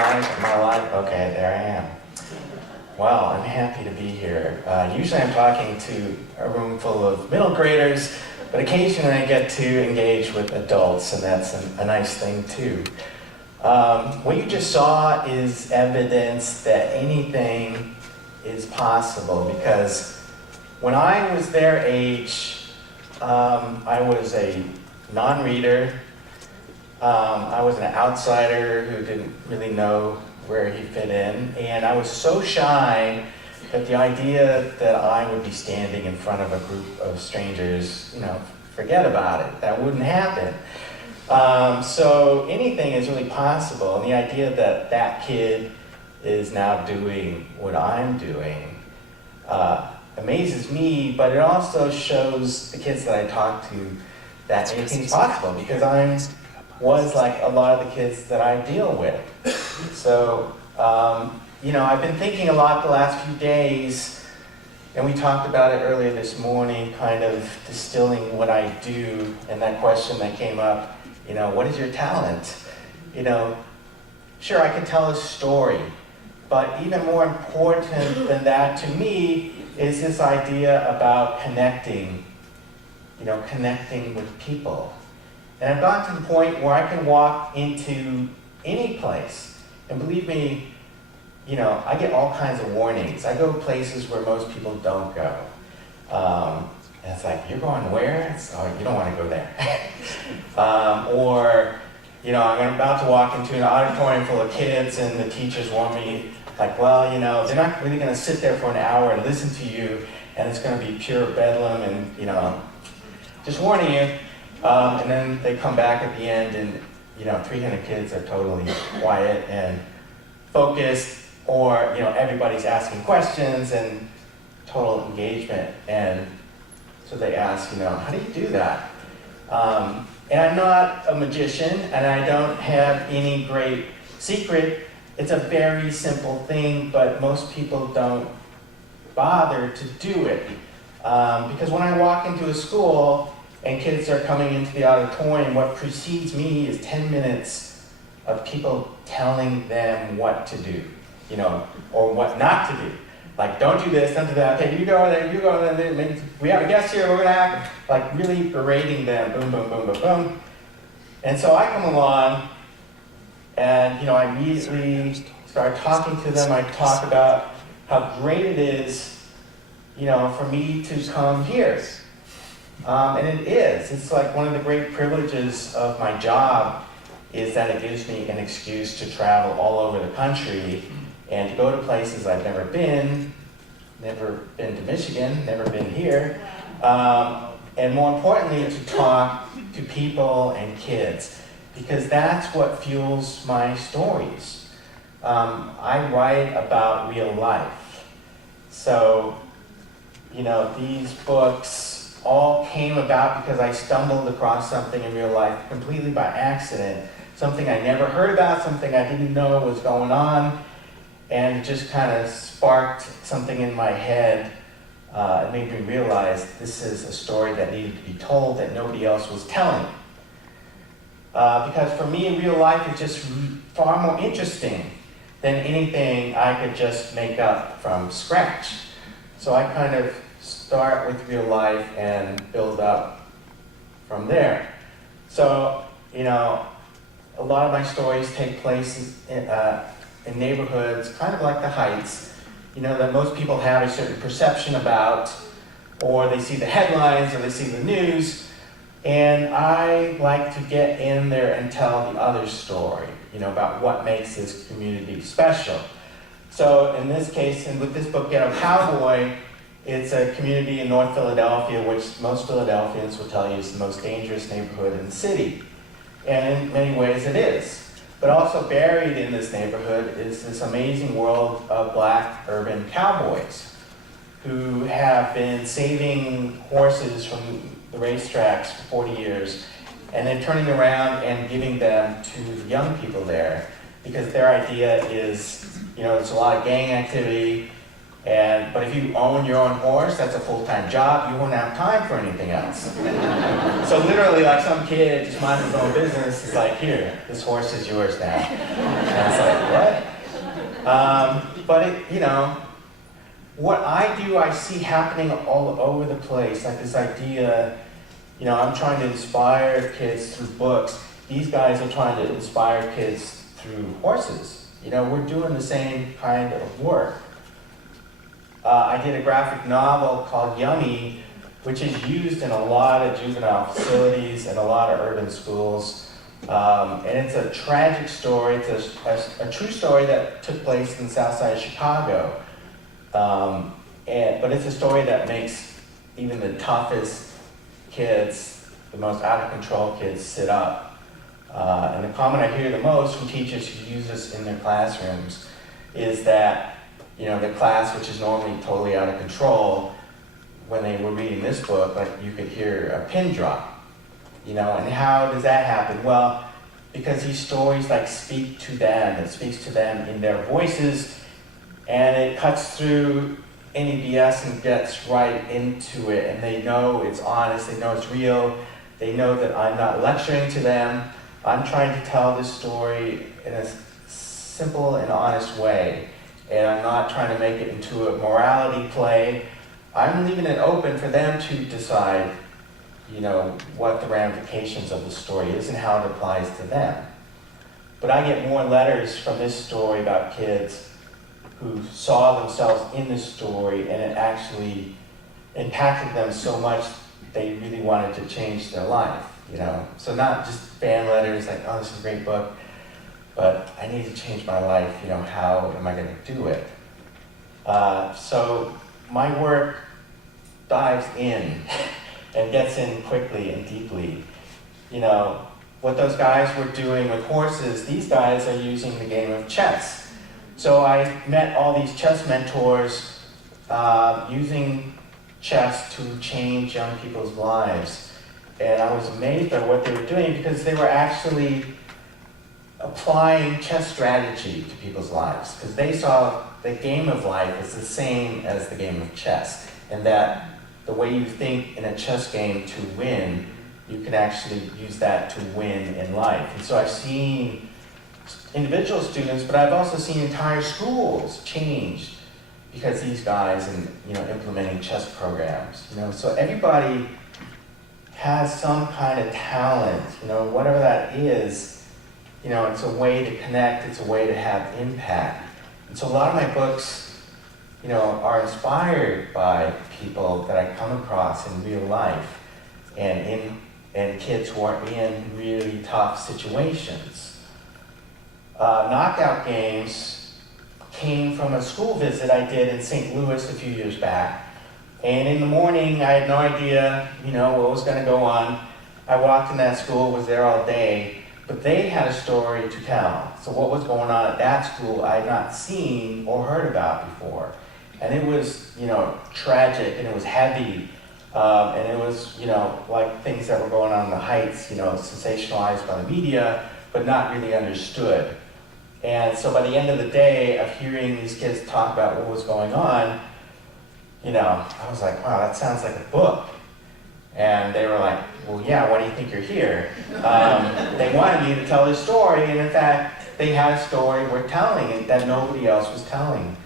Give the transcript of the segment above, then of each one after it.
life? Am I alive? Okay, there I am. Well, I'm happy to be here. Usually I'm talking to a room full of middle graders, but occasionally I get to engage with adults, and that's a nice thing too. What you just saw is evidence that anything is possible, because when I was their age, I was a non-reader. I was an outsider who didn't really know where he fit in, and I was so shy that the idea that I would be standing in front of a group of strangers, forget about it. That wouldn't happen. So anything is really possible, and the idea that that kid is now doing what I'm doing amazes me, but it also shows the kids that I talk to that anything's possible, because I was like a lot of the kids that I deal with. So, I've been thinking a lot the last few days, and we talked about it earlier this morning, kind of distilling what I do, and that question that came up, what is your talent? Sure, I can tell a story, but even more important than that to me is this idea about connecting with people. And I've gotten to the point where I can walk into any place, and believe me, I get all kinds of warnings. I go places where most people don't go. And it's like, you're going where? You don't want to go there. I'm about to walk into an auditorium full of kids, and the teachers warn me, like, well, they're not really going to sit there for an hour and listen to you, and it's going to be pure bedlam, and, just warning you. And then they come back at the end, and 300 kids are totally quiet and focused, or everybody's asking questions and total engagement. And so they ask, how do you do that? And I'm not a magician, and I don't have any great secret. It's a very simple thing, but most people don't bother to do it. Because when I walk into a school and kids are coming into the auditorium, what precedes me is 10 minutes of people telling them what to do, or what not to do. Like, don't do this, don't do that, okay, you go there, you go there, we have a guest here, we're gonna act, like really berating them, boom, boom, boom, boom, boom. And so I come along, and I immediately start talking to them. I talk about how great it is, for me to come here. And it is. It's like one of the great privileges of my job is that it gives me an excuse to travel all over the country and to go to places I've never been to Michigan, never been here, and more importantly, to talk to people and kids, because that's what fuels my stories. I write about real life. So, these books all came about because I stumbled across something in real life completely by accident, something I never heard about, something I didn't know was going on, and it just kind of sparked something in my head. It made me realize this is a story that needed to be told that nobody else was telling. Because for me, real life is just far more interesting than anything I could just make up from scratch. So I kind of start with real life and build up from there. So, a lot of my stories take place in neighborhoods, kind of like the Heights, that most people have a certain perception about, or they see the headlines, or they see the news, and I like to get in there and tell the other story, about what makes this community special. So in this case, and with this book, Ghetto Cowboy, it's a community in North Philadelphia, which most Philadelphians will tell you is the most dangerous neighborhood in the city. And in many ways it is. But also buried in this neighborhood is this amazing world of black urban cowboys who have been saving horses from the racetracks for 40 years and then turning around and giving them to the young people there, because their idea is, there's a lot of gang activity, But if you own your own horse, that's a full-time job. You won't have time for anything else. So literally, like some kid just minding his own business is like, here, this horse is yours now. And it's like, what? What I do, I see happening all over the place. Like this idea, I'm trying to inspire kids through books. These guys are trying to inspire kids through horses. We're doing the same kind of work. I did a graphic novel called Yummy, which is used in a lot of juvenile facilities and a lot of urban schools. And it's a tragic story. It's a true story that took place in the south side of Chicago. But it's a story that makes even the toughest kids, the most out of control kids, sit up. And the comment I hear the most from teachers who use this in their classrooms is that, the class, which is normally totally out of control, when they were reading this book, like you could hear a pin drop, and how does that happen? Well, because these stories speak to them, it speaks to them in their voices, and it cuts through any BS and gets right into it, and they know it's honest, they know it's real, they know that I'm not lecturing to them, I'm trying to tell this story in a simple and honest way, and I'm not trying to make it into a morality play. I'm leaving it open for them to decide, what the ramifications of the story is and how it applies to them. But I get more letters from this story about kids who saw themselves in this story and it actually impacted them so much they really wanted to change their life, So not just fan letters like, oh, this is a great book, but I need to change my life, how am I going to do it? So my work dives in and gets in quickly and deeply. What those guys were doing with horses, these guys are using the game of chess. So I met all these chess mentors using chess to change young people's lives. And I was amazed by what they were doing because they were actually applying chess strategy to people's lives. Because they saw the game of life as the same as the game of chess. And that the way you think in a chess game to win, you can actually use that to win in life. And so I've seen individual students, but I've also seen entire schools change because these guys and implementing chess programs. So everybody has some kind of talent, whatever that is. It's a way to connect. It's a way to have impact. And so a lot of my books, are inspired by people that I come across in real life, and kids who are in really tough situations. Knockout games came from a school visit I did in St. Louis a few years back. And in the morning, I had no idea, what was going to go on. I walked in that school, was there all day, but they had a story to tell. So what was going on at that school, I had not seen or heard about before. And it was, tragic, and it was heavy, and it was, like things that were going on in the Heights, sensationalized by the media, but not really understood. And so by the end of the day of hearing these kids talk about what was going on, I was like, wow, that sounds like a book. And they were like, well, yeah, why do you think you're here? They wanted me to tell this story, and in fact, they had a story worth telling that nobody else was telling.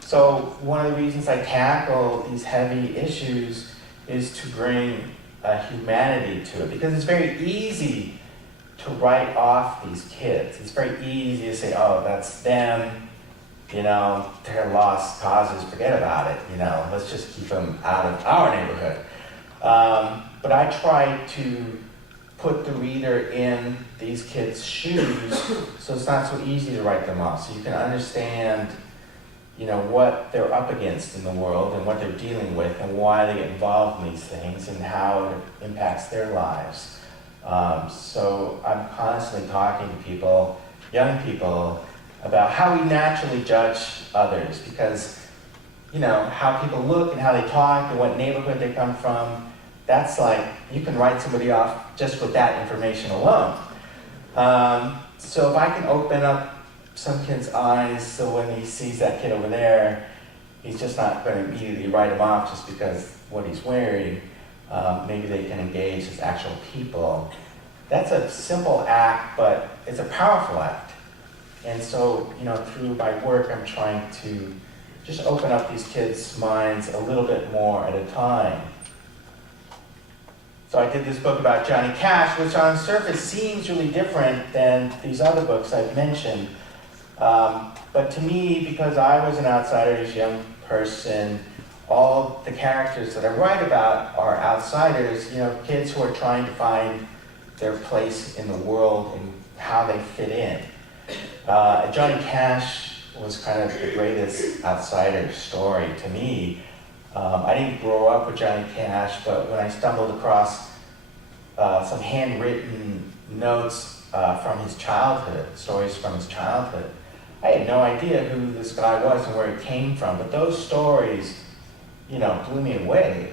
So one of the reasons I tackle these heavy issues is to bring humanity to it, because it's very easy to write off these kids. It's very easy to say, oh, that's them, their lost causes, forget about it, let's just keep them out of our neighborhood. But I try to put the reader in these kids' shoes so it's not so easy to write them off, so you can understand what they're up against in the world and what they're dealing with and why they get involved in these things and how it impacts their lives. So I'm constantly talking to people, young people, about how we naturally judge others, because how people look and how they talk and what neighborhood they come from, that's like, you can write somebody off just with that information alone. So if I can open up some kid's eyes so when he sees that kid over there, he's just not going to immediately write him off just because what he's wearing. Maybe they can engage as actual people. That's a simple act, but it's a powerful act. And so, through my work, I'm trying to just open up these kids' minds a little bit more at a time. So I did this book about Johnny Cash, which on the surface seems really different than these other books I've mentioned. But to me, because I was an outsider as a young person, all the characters that I write about are outsiders, kids who are trying to find their place in the world and how they fit in. Johnny Cash was kind of the greatest outsider story to me. I didn't grow up with Johnny Cash, but when I stumbled across some handwritten notes from his childhood, stories from his childhood, I had no idea who this guy was and where he came from, but those stories, blew me away.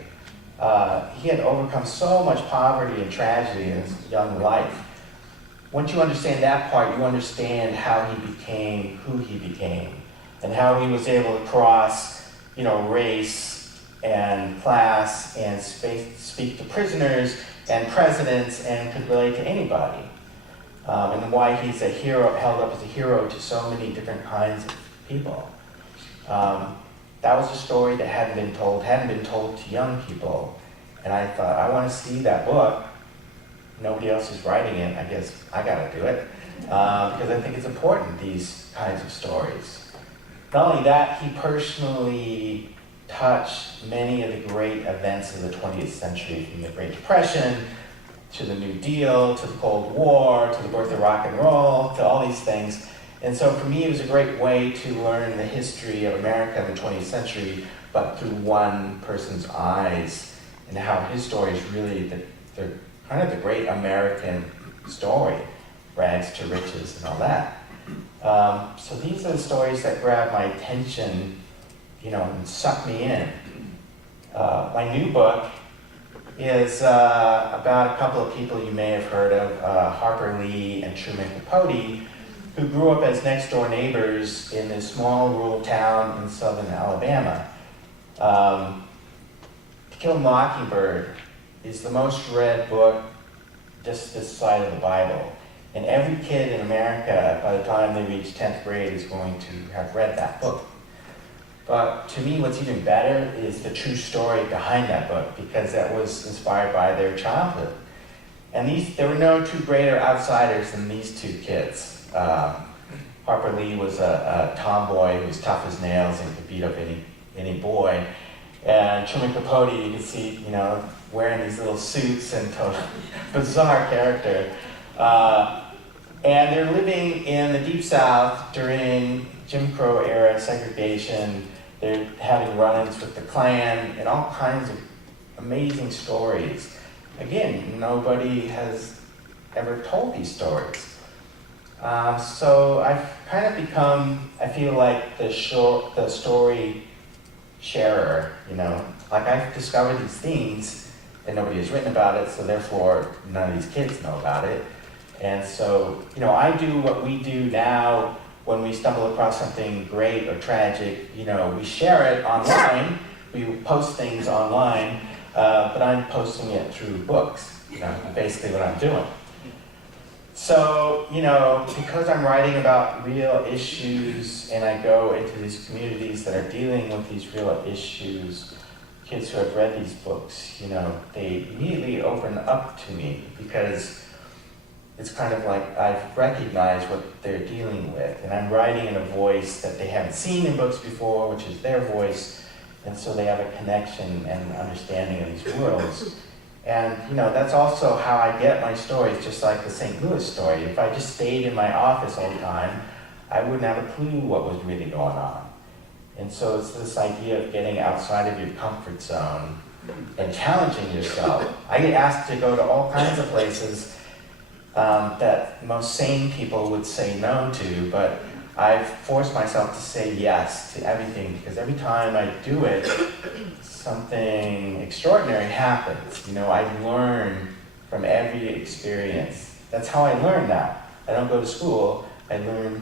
He had overcome so much poverty and tragedy in his young life. Once you understand that part, you understand how he became who he became, and how he was able to cross, race and class and speak to prisoners and presidents and could relate to anybody. And why he's a hero, held up as a hero to so many different kinds of people. That was a story that hadn't been told to young people. And I thought, I want to see that book. Nobody else is writing it, I guess I gotta do it. Because I think it's important, these kinds of stories. Not only that, he personally touched many of the great events of the 20th century, from the Great Depression, to the New Deal, to the Cold War, to the birth of rock and roll, to all these things. And so for me, it was a great way to learn the history of America in the 20th century, but through one person's eyes, and how his story is really the kind of the great American story, rags to riches and all that. So these are the stories that grab my attention, and suck me in. My new book is about a couple of people you may have heard of, Harper and Truman Capote, who grew up as next-door neighbors in this small rural town in southern Alabama. To Kill a Mockingbird is the most read book just this side of the Bible. And every kid in America, by the time they reach 10th grade, is going to have read that book. But to me, what's even better is the true story behind that book, because that was inspired by their childhood. And there were no two greater outsiders than these two kids. Harper Lee was a tomboy who was tough as nails and could beat up any boy. And Truman Capote, you can see, wearing these little suits and total bizarre character. And they're living in the Deep South during Jim Crow era segregation. They're having run-ins with the Klan and all kinds of amazing stories. Again, nobody has ever told these stories. So I've kind of become, I feel like the story sharer, Like I've discovered these things and nobody has written about it, so therefore none of these kids know about it. And so, I do what we do now when we stumble across something great or tragic. We share it online, we post things online, but I'm posting it through books, basically what I'm doing. So, because I'm writing about real issues and I go into these communities that are dealing with these real issues, kids who have read these books, they immediately open up to me, because it's kind of like I've recognized what they're dealing with, and I'm writing in a voice that they haven't seen in books before, which is their voice, and so they have a connection and understanding of these worlds. And that's also how I get my stories, just like the St. Louis story. If I just stayed in my office all the time, I wouldn't have a clue what was really going on. And so it's this idea of getting outside of your comfort zone and challenging yourself. I get asked to go to all kinds of places that most sane people would say no to, but I've forced myself to say yes to everything, because every time I do it, something extraordinary happens. I learn from every experience. That's how I learn now. I don't go to school, I learn,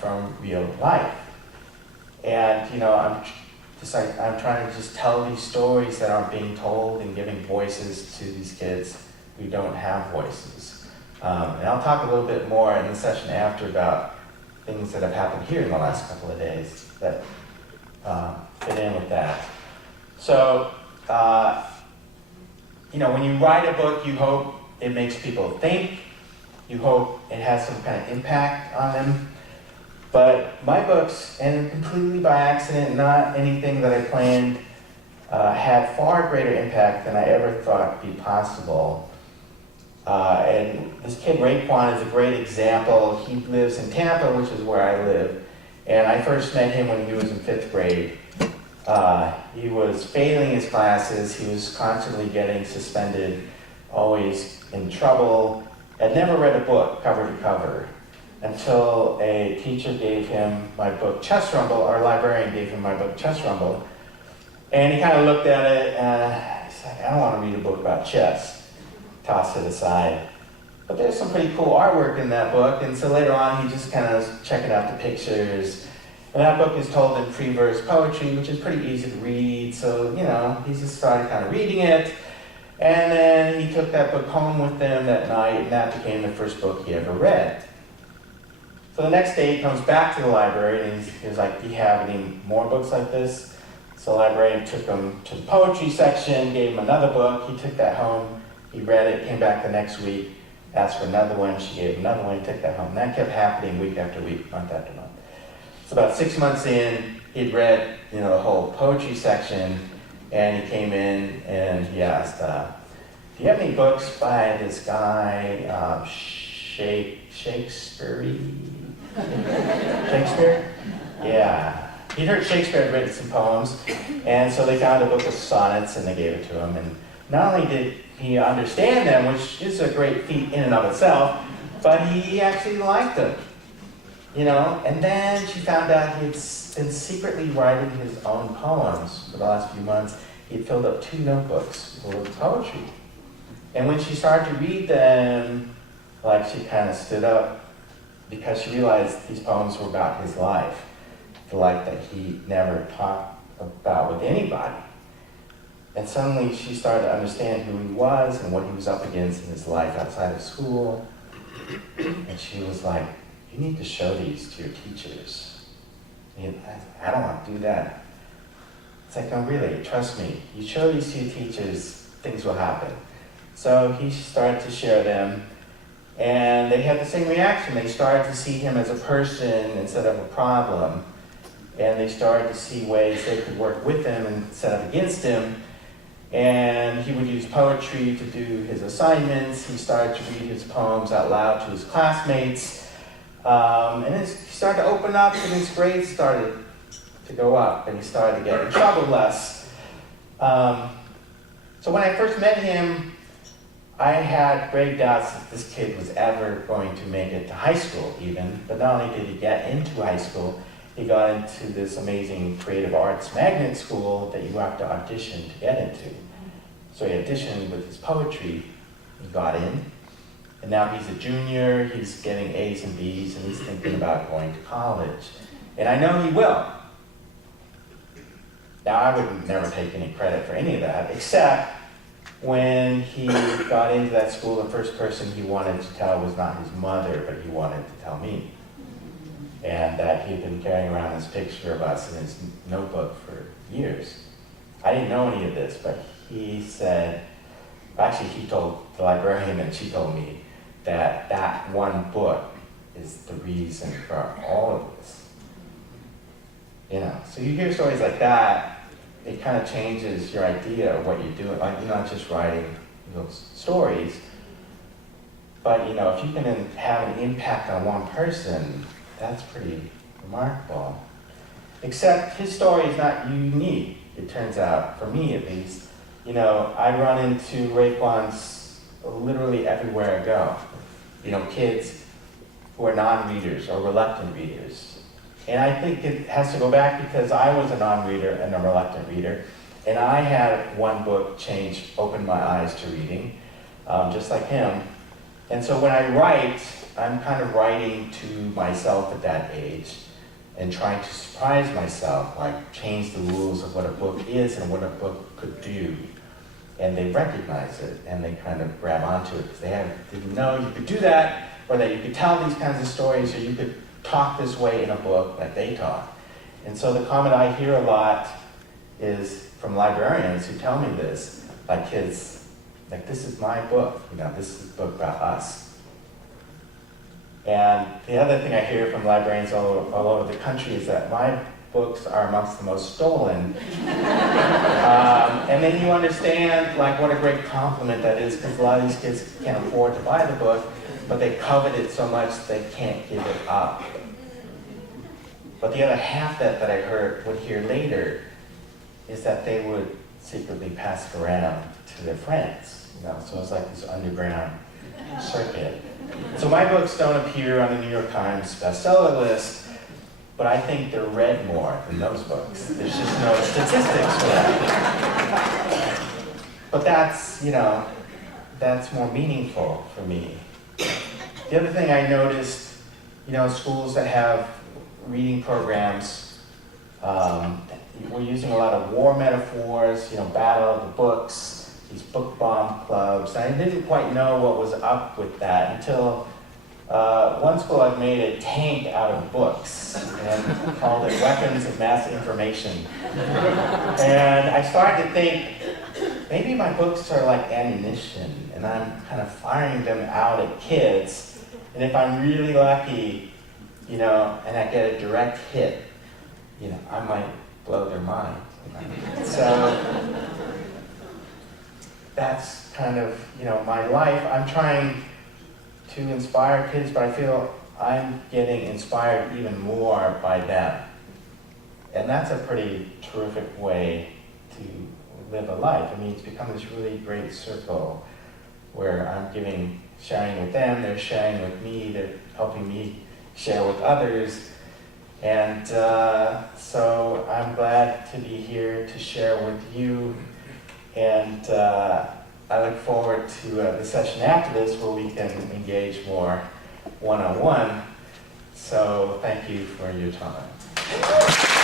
from real life. And I'm trying to just tell these stories that aren't being told and giving voices to these kids who don't have voices. And I'll talk a little bit more in the session after about things that have happened here in the last couple of days that fit in with that. So, when you write a book, you hope it makes people think. You hope it has some kind of impact on them. But my books, and completely by accident, not anything that I planned, had far greater impact than I ever thought would be possible. And this kid, Raekwon, is a great example. He lives in Tampa, which is where I live. And I first met him when he was in 5th grade. He was failing his classes. He was constantly getting suspended, always in trouble. Had never read a book cover to cover until a teacher gave him my book, Chess Rumble. Our librarian gave him my book, Chess Rumble. And he kind of looked at it and he's like, I don't want to read a book about chess. Tossed it aside. But there's some pretty cool artwork in that book, and so later on he just kind of was checking out the pictures. And that book is told in free-verse poetry, which is pretty easy to read, so, he just started kind of reading it. And then he took that book home with him that night, and that became the first book he ever read. So the next day he comes back to the library, and he was like, do you have any more books like this? So the librarian took him to the poetry section, gave him another book. He took that home, he read it, came back the next week, asked for another one, she gave him another one, he took that home. And that kept happening week after week, month after month. So about 6 months in, he'd read, the whole poetry section, and he came in and he asked, do you have any books by this guy, Shakespeare? Shakespeare? Yeah. He'd heard Shakespeare had written some poems, and so they found a book of sonnets and they gave it to him. And not only did he understand them, which is a great feat in and of itself, but he actually liked them. And then she found out he'd been secretly writing his own poems for the last few months. He'd filled up 2 notebooks full of poetry. And when she started to read them, she kind of stood up because she realized these poems were about his life, the life that he never talked about with anybody. And suddenly she started to understand who he was and what he was up against in his life outside of school. And she was like, you need to show these to your teachers. And I don't want to do that. It's like, no, really, trust me. You show these to your teachers, things will happen. So he started to share them, and they had the same reaction. They started to see him as a person instead of a problem, and they started to see ways they could work with him instead of against him. And he would use poetry to do his assignments. He started to read his poems out loud to his classmates. And he started to open up, and his grades started to go up, and he started to get in trouble less. So when I first met him, I had grave doubts that this kid was ever going to make it to high school even, but not only did he get into high school, he got into this amazing creative arts magnet school that you have to audition to get into. So he auditioned with his poetry, he got in, and now he's a junior, he's getting A's and B's, and he's thinking about going to college. And I know he will. Now I would never take any credit for any of that, except when he got into that school, the first person he wanted to tell was not his mother, but he wanted to tell me. And that he'd been carrying around this picture of us in his notebook for years. I didn't know any of this, but he said, actually he told the librarian and she told me that that one book is the reason for all of this. So you hear stories like that, it kind of changes your idea of what you're doing. Like, you're not just writing those stories, but if you can have an impact on one person, that's pretty remarkable. Except his story is not unique, it turns out, for me at least. I run into Raekwon's literally everywhere I go. Kids who are non-readers or reluctant readers. And I think it has to go back because I was a non-reader and a reluctant reader, and I had one book open my eyes to reading, just like him. And so when I write, I'm kind of writing to myself at that age. and trying to surprise myself, like change the rules of what a book is and what a book could do. And they recognize it, and they kind of grab onto it, because they didn't know you could do that, or that you could tell these kinds of stories, or you could talk this way in a book like they talk. And so the comment I hear a lot is from librarians who tell me this, like kids, like, this is my book, this is a book about us. And the other thing I hear from librarians all over the country is that my books are amongst the most stolen. And then you understand like what a great compliment that is, because a lot of these kids can't afford to buy the book, but they covet it so much they can't give it up. But the other half that I would hear later is that they would secretly pass it around to their friends. So it's like this underground circuit. So my books don't appear on the New York Times bestseller list, but I think they're read more than those books. There's just no statistics for that. But that's more meaningful for me. The other thing I noticed, schools that have reading programs, we're using a lot of war metaphors, battle of the books, these book bomb clubs. And I didn't quite know what was up with that until one school I've made a tank out of books and called it Weapons of Mass Information. And I started to think, maybe my books are like ammunition, and I'm kind of firing them out at kids. And if I'm really lucky, and I get a direct hit, I might blow their mind. So that's kind of, my life. I'm trying to inspire kids, but I feel I'm getting inspired even more by them. And that's a pretty terrific way to live a life. It's become this really great circle where I'm sharing with them, they're sharing with me, they're helping me share with others. And so I'm glad to be here to share with you. And I look forward to the session after this where we can engage more one-on-one. So thank you for your time.